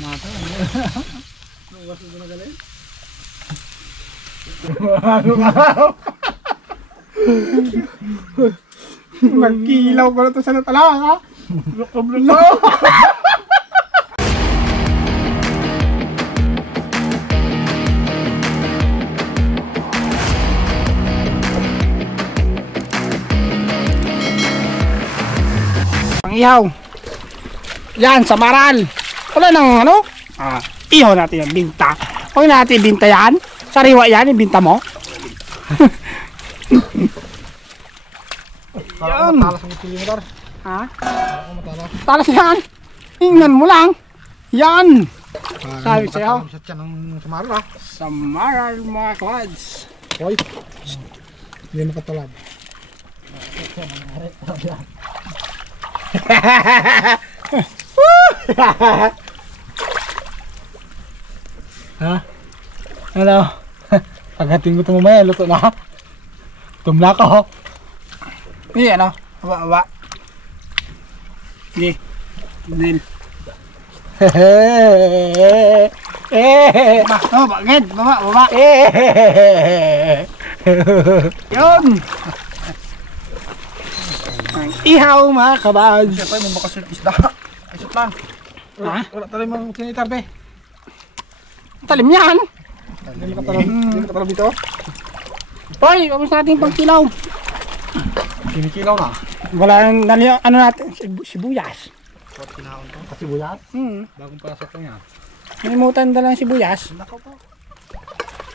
Mata. Luwas mo na galing. Nagkilaw ko na ito sa natala, ha? Blok-blok. Ang ihaw. Yan, sa maral. Wala nang ano? Ihaw natin yung binta. Huwag natin binta yan. Sariwa yan, yung binta mo. Yan. Matalas ang kilometer. Ha? Matalas yan. Ingnan mo lang. Yan. Sabi sa'yo. Sa tiyan ng samaral, ha? Samaral, mga kawads. Hoy. Hindi makatalab. Ha? Hello. Paghating ko ito mamaya, luto na. Tumla ko. Hindi, ano? Baba. Hindi. Banil. Baba, ged. Baba. Yun. Ang ihaw, mga kabag. Siyempre, may makasit isda. Ay, sutlan. Ha? Wala talim ang sinitar, be. Talim yan. Hindi makatalab dito. Hoy, kamusta natin pang kilaw? Kinikilaw na. Wala nang ano natin, sibuyas. Sibuyas? Bagong pasok lang yan. Nalimutan na lang sibuyas. Nako po.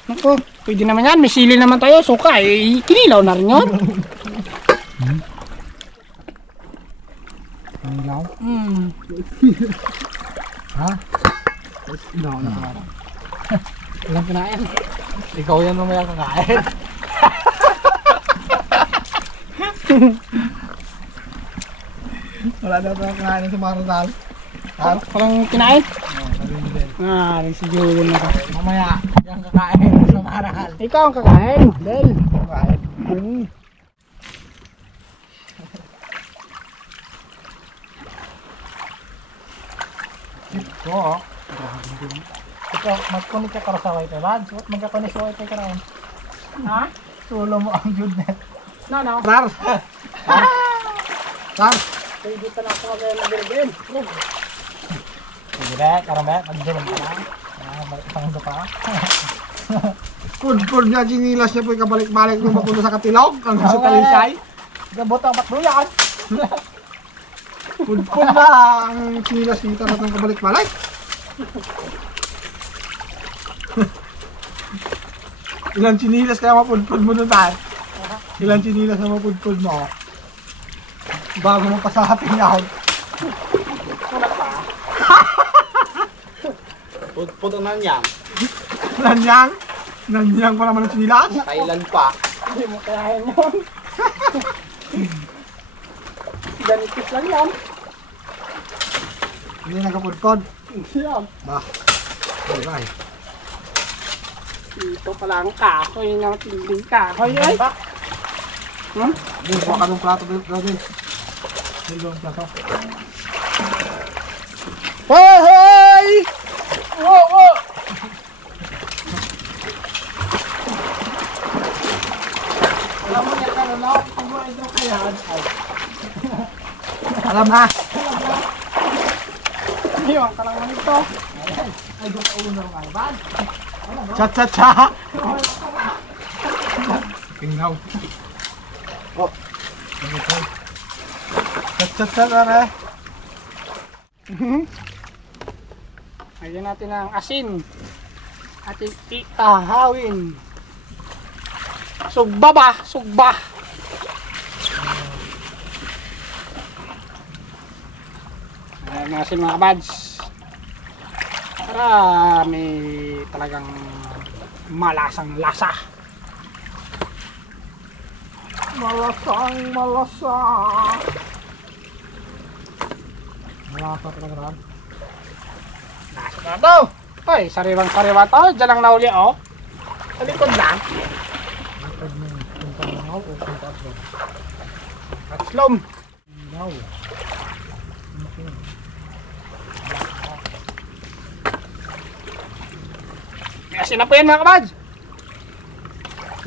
Nako, pwede naman yan. May sili naman tayo. Suka, kinilaw na rin yun. Kinilaw? Ha? Kinilaw na parang. Walang kinain. Ikaw yan mamaya kakain. Wala na ito kakain sa maradal. Parang kinain? Rin si Julian na ito. Mamaya yan kakain sa maradal. Ikaw ang kakain. Del. Kakain. Oo. Ito, magkunik ka para sa white lad. Magkakunik sa white ka rin. Ha? Sulo mo ang judnet. No. Rar! Rar! Pwede ka na ako mag-birgin. Sige rin, karambet. Mag-birgin ka na. Balik isang pa. Pud niya, ginilas niya po yung kabalik-balik nung mapunta sa Katilog. Ang sa Talisay. Gabot ang patluyan. Pud na ang ginilas dito na itong kabalik-balik. Ilang chinilas kaya mapudpud mo doon tayo? Ilang chinilas na mapudpud mo? Bago mo pa sa ating yaw. Pudpud ang nanyang. Nanyang? Nanyang pa naman ang chinilas? Thailand pa. Hindi mo kayahin yun. Ganipis lang yan. Hindi nagkapudpud. Yan. Bah. Bye. Ito pala ang kahoy na matinding kahoy ay. Hindi, buka ka ng plato din. Hindi ang plato. Hoy! Wow! Alam mo niya ka na lang. Kung mo ito kaya. Alam na. Iwan ka lang man ito. Ay, doon ka ulo na rin alban. Cha! Tingnaw. Oh. Cha na. Lagyan natin ang asin. Ating itahawin. Sugba. Ayan ang asin mga kabads. Para may talagang malasang lasa. Malasa. Malasa talaga rin. Lasa na ito. Hoy, sariwang-sariwa to. Diyan lang nauli, oh. Sa likod lang. Likod mo. Punta lang ako o punta ako. At slom. Asin na po yan mga kabads.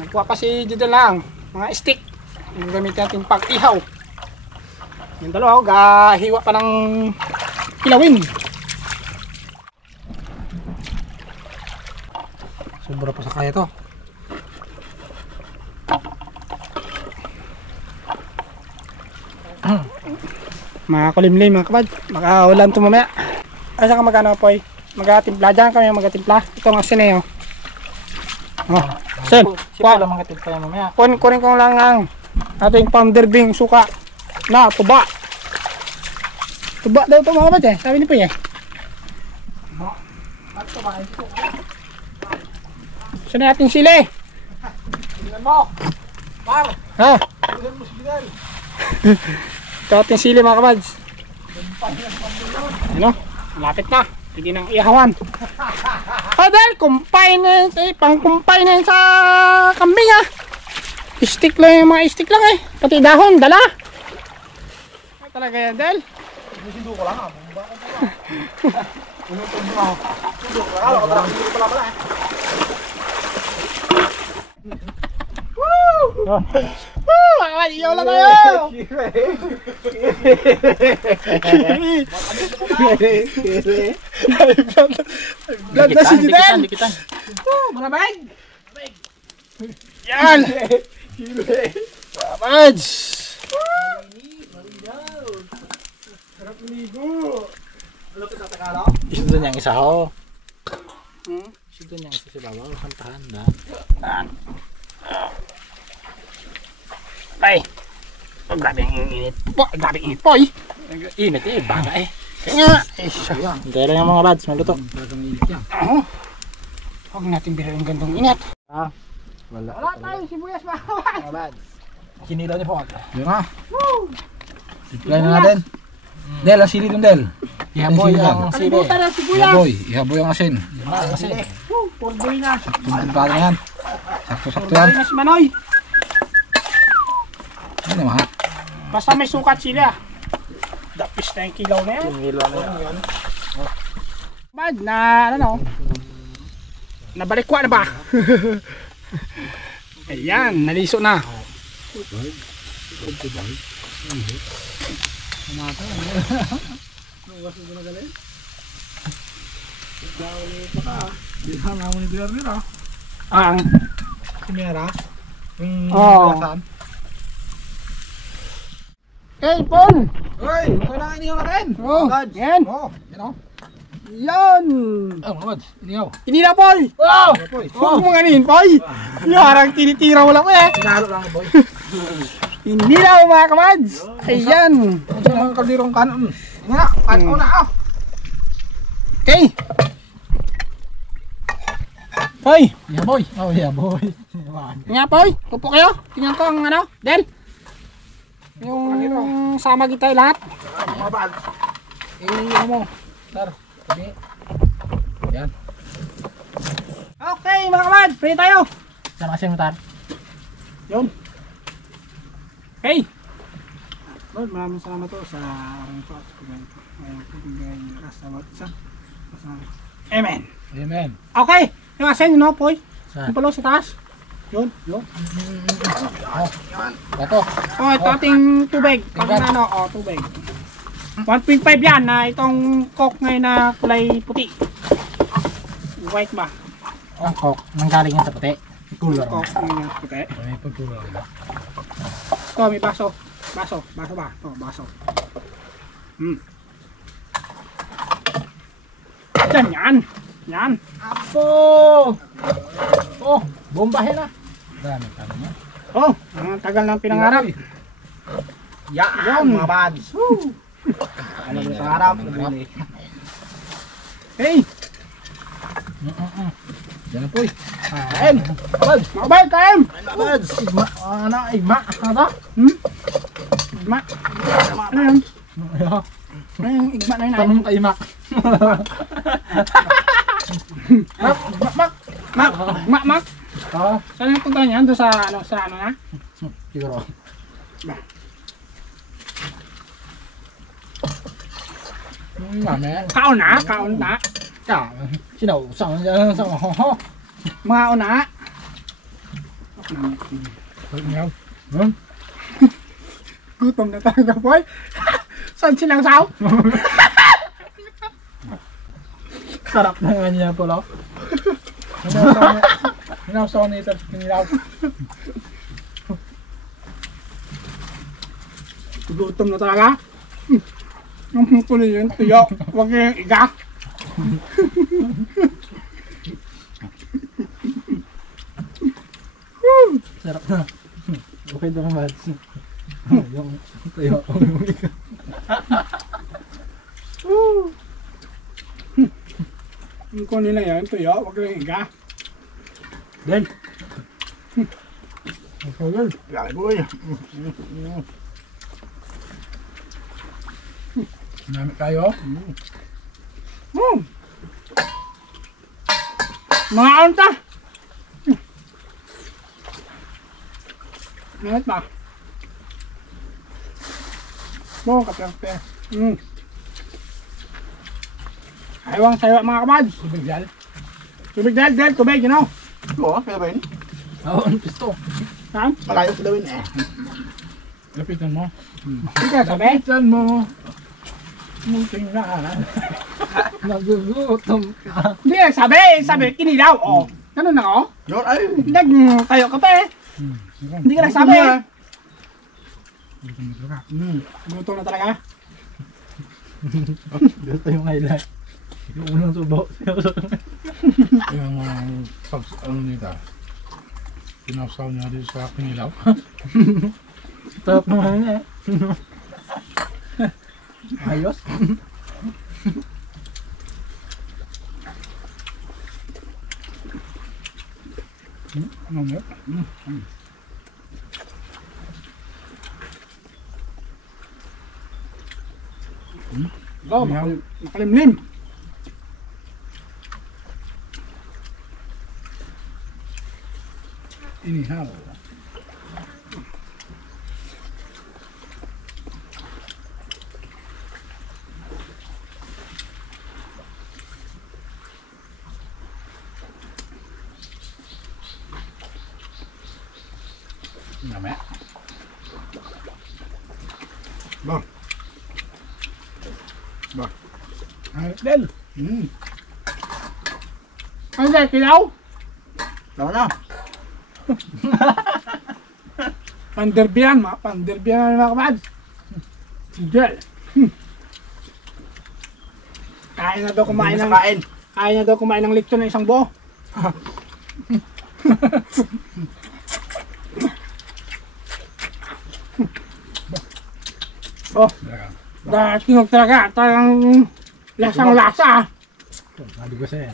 Nagkuha pa si Judel lang. Mga stick. Yung gamitin natin pag ihaw. Yung dalawa, gahiwa pa ng kilawin. Sobra pa sa kaya to. Mga kulimlim mga kabad, makaulan ito mamaya. Asa ka magkano po? Magatimpla dyan kami magatimpla. Ito ang asin eh. Oh, asin. Siya lang mga timpla mamaya. Kunin ko lang ang ating pounder bing suka na tuba. Tuba daw ito mga kabad eh. Sabi ni po eh. Saan na ating sili? Tingnan mo. Par. Ha? Tingnan mo si Ginel. Ito ating sili mga kabads. Ano? Malapit na. Sige nang ihawan. Dahil kumpay na yun. Pang-kumpay na yun sa kambing ha. Stick lang yung mga stick lang eh. Pati dahon, dala. Ay talaga yan Del. Sindo ko lang ha. Bumba ko pa. Unutod mo ako. Sindo ko lang. Ako parang sindo ko pala eh. Woo! Mga kabads, iyaw lang tayo. Blood na si Judel. Marabag. Yan. Kabads. Sarap ligo. Ano ka sa Tagalog? Isudo niya ang isa ho. Isudo niya ang isa si Babaw. Kantahan na. Ay. Oh, grabe ang init po. Grabe ang init po eh. Init eh. Baga eh. Kaya nga. Eh, siya. Hintay lang yung mga lads. Maluto. Oo. Huwag natin bilhin yung gandong init. Wala. Wala tayo sibuyas mga kabads. Kinilaw niya po. Yun na. Iplay na natin. Del, ang sili dun Del. Ihaboy ang sili. Kalimutan ang sibuyas. Ihaboy ang asin. Kasi Purboy na. tumpad na yan. Sakto-sakto yan. Purboy na si Manoy. Ano naman ha? Basta may sukat sila. Dapis na yung kilaw na yan. Kinilaw na yan. Bad na ano. Nabalikwa na ba? Ayan, naliso na. Ang Kimera. oh. Hey, Paul! Uy! Ito na inihaw natin! Oh, yan! Oh, yan o. Yan! Oh, mga buds. Inihaw. Inila, Paul! Wow! Huwag mo ganin, Paul! Yarang tinitira mo lang eh! Sinalo lang boy. Inilaw mga kamads! Ayan! Ito lang ang kaldirong kanon. Nga, kanon na ah! Okay! Poy! Yeah boy! Oh yeah boy! Nga, Poy! Upo kayo! Tingnan ko ang ano, Del! Yung sama kita lahat. Mga buds. Ano mo? Sir, sabi. Yan. Okay mga kamads! Pwede tayo! Saan kasi mo tar? Yun! Hey! Lord, maraming salamat po sa aking pagkakas. Ngayon po bigay ng lakas sa bawat isa. Amen! Amen. Okay! Yung asin, you know, Poy? Saan? Yung palo sa taas. Yun, yun. Oh, bato. Oh, ito ating tubig. Pag Tingnan. ano, oh, tubig. 1.5 yan na itong coke ngayon na kulay puti. White ba? Ang coke. Nanggaling yan sa puti. Cooler. Coke ngayon puti. May pag-cooler. Ito, may baso. Baso. Baso ba? Ito, baso. Yan, yan. Yan. Apo! Oh, bombahin na. Dami tama niya. Oh, ang tagal ng pinangarap. Yan, mga buds. Ano yung pangarap? Hey! Yan na po eh. Kain! Mabay, kain! Mga buds. Igma. Ano? Igma. Ano to? Igma. Ano yun? Ano yung igma na yun? Tanong kay Mac. Mak! Oo. Saan yung punta niyan? Doon sa ano na? Siguro. Mami. Kaon na? Kaon na? Cả. Khi nào xong ho ho. Mga una. Pag-ingaw. Gutom na talaga, boy. Saan sinangsaw? Sarap na nga niya po, Hinausaw ni Ito Kinilaw. Gutom na talaga. Ang kunin yun, tuyo. Huwag yung iga. Sarap na. Okay doon ang mads. Yung tayo. Ang kunin na yun, tuyo. Huwag yung iga. Del. Okay, Del. Gagi boy. Dami kayo. Mga anta. Ngayon pa. Kape. Ayaw sayo mga kabads. Tubig, Del. Tubig del, tubig, you know. Oo, kaya ba yun? Oo, ang pisto. Saan? Malayo sa dawin eh. Lapitan mo. Ika, sabi? Lapitan mo. Munting na. Nagugutom ka. Hindi, sabi, kinilaw. O, ganun na o. Yun, ay. Tayo kape. Hindi ka nagsabi. Gutom na talaga. Dito yung highlight. Yung unang subo. Yung ano nito, pinausaw niya dito sa Kinilaw. Top naman eh. Ayos. Ano mo? Go, makalimlim. Inihaw. Name. Ay, Del. Ano dyan, kilaw? Tama na. Panderbian mga kabads. Jel. Kaya na daw kumain ng Kain. kaya na daw kumain ng lechon ng isang buo. Oh, tinog talaga. Talagang lasang-lasa. Sabi ko sa'yo.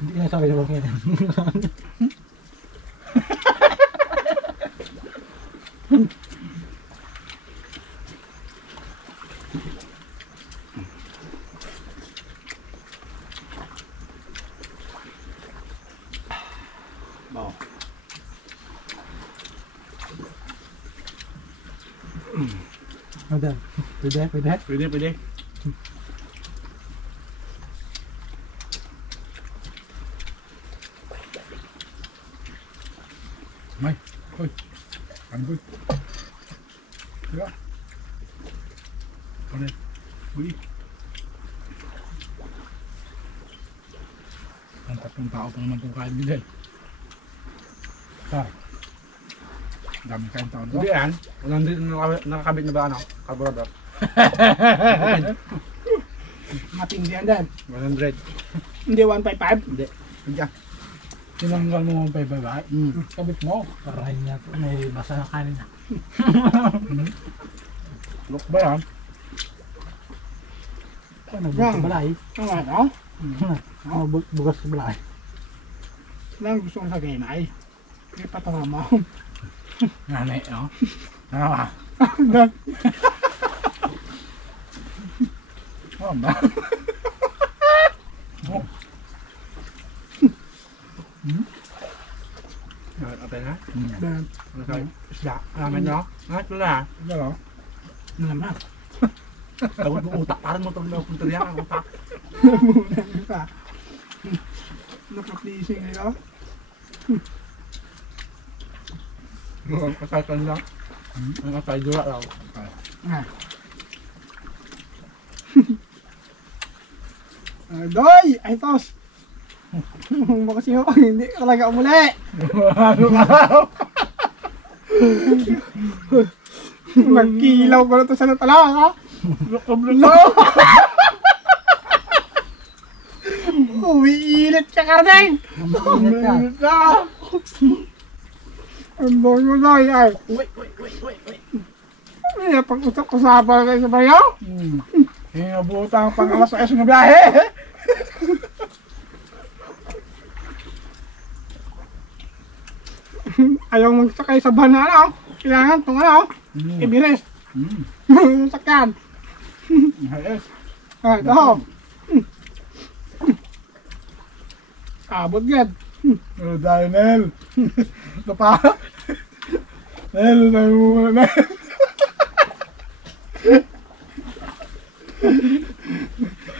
Hindi ka nasabi na bakit. Ada. Pwede. Pwede. May. Hoy. Anggoy. Diba? Ulit. Uy. Ang tatlong tao pa naman itong kain ni Del. Dami kain tao Hindi doon. yan. Nakakabit na ba ano? Carburetor. Matindi yan din. 100. Hindi 155. Hindi. Hindi. Tinanggal mo ang pay-bye. Kabit mo. Parahin niya ito. May basa na kanin na. Look ba yan? Ano, bugas sa balay. Ano? Ano, bugas sa balay. Lang gusto ko sa game ay. Kaya patunga mo. Nanay, no? Ano ba? Oh, ba? Oh. Okay na? Dan, Okay. Isda. Alamin nyo? Lahat wala. Dalo. naman. Tawag mo utak. Parang mo tawag na punta riyan ang utak. Muna pa. Nakaplising nila. Ang kasal lang. Ang kasal dura raw. Doy! Ay, tos! Baka sino pag hindi ka talaga umuli. Nagkilaw ko na ito sa natala, ha? Umiinit ka, Kardeng! Umiinit ka! Ang bango na, ay. Uy. Ay, pag-usap-usapan kayo sa bayaw? Inabutan pang alas 6 ng biyahe. Ayaw magsakay sa van na ano. Kailangan itong ano. Ibilis. Sakyan. Ayos. Ah, ito. Abot yan. Dahil Nel. Ito pa. Nel, tayo muna Nel.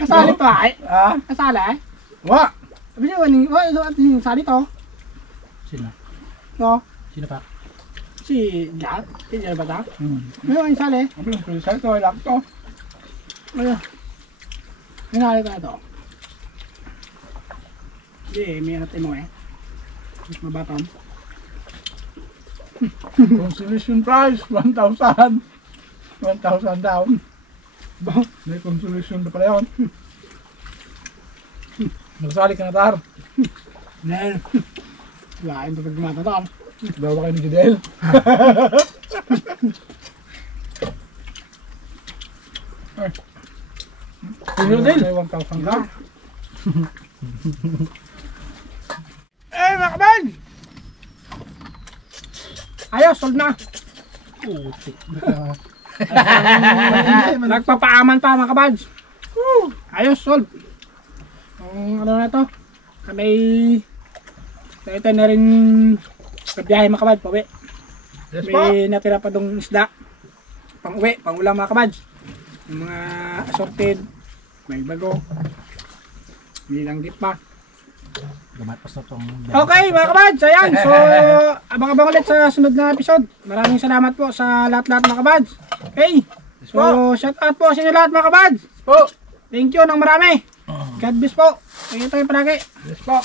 Kasali to ay. Ah? Kasali ay. Wa. Sabi niyo, yung sali to. Sino? No? Sino pa? Si Jan. Si Jan ba ta? Hmm. Yung sali. Ang pinusulisan ito, ay lang ito. Ano? Hinali ka na to. Hindi, may natin mo eh. Mas mabaton. Consolation prize, 1,000. 1,000 daw. May consolation na pala yun. Nagsali ka na, Tar. Nel. Lain to pagmata to. Dawa kayo ni Jidel. Sino din? May 1,000 ka. Eh, mga kabag! Ayos, sold na. Putik. Nagpapaaman pa mga kabads. Ayos, sold. Ang ano na to? Kami ito na rin kabiyahe mga kabads, pauwi. Yes po. May natira pa dong isda. Pang uwi, pang ulam mga kabads. Yung mga assorted, may bago. May langgit pa. Gumatas na tong... Okay mga kabads, ayan. So, abang-abang ulit sa sunod na episode. Maraming salamat po sa lahat-lahat mga kabads. Okay. So, shout out po sa inyo lahat mga kabads. Po. Thank you ng marami. God bless po. Thank you tayo palagi. Yes po.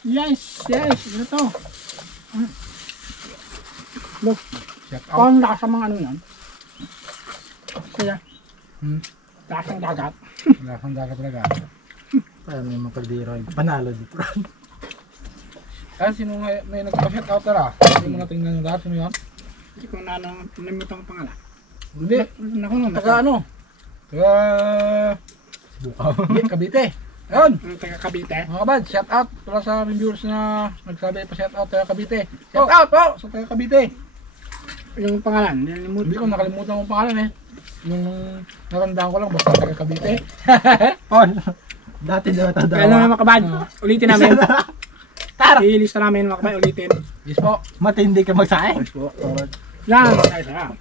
Yes, yes. Ito. Look, Check out. kung lakas ang mga ano yan. Kaya, lakas ng dagat. Wala kang dagat talaga. Parang may mga kaldero. Panalo dito. Kaya sino nga may nagpa-shout out tara? Hindi mo na tingnan yung lahat. Sino yun? Hindi ko na nalimutan ang pangalan. Hindi. Naku nung Taga ano? Taga... Bukaw. Hindi, Cavite. Ayun. taga Cavite. Mga kabad, shout out para sa aming viewers na nagsabi pa shout out taga Cavite. Shout out po sa taga Cavite. Yung pangalan, nalimutan. Hindi ko nakalimutan ang pangalan eh. Yung natandaan ko lang basta taga Cavite. On. Dati daw ito daw. Kaya naman mga kabad, ulitin namin. I-lista namin mga kabad, ulitin. Yes po. Matindi ka magsaing. Yes po. Yan, tayo.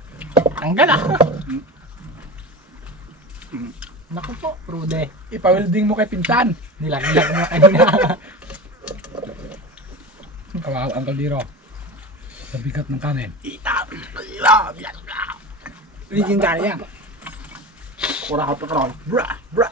Tanggal ah. Naku po, Rude. Ipa-welding mo kay pinsan. Nilag-lag mo kanina. Kawawa ang kaldero. Sa bigat ng kanin. Legendary yan. Pura ka pa karon. Bra, bra.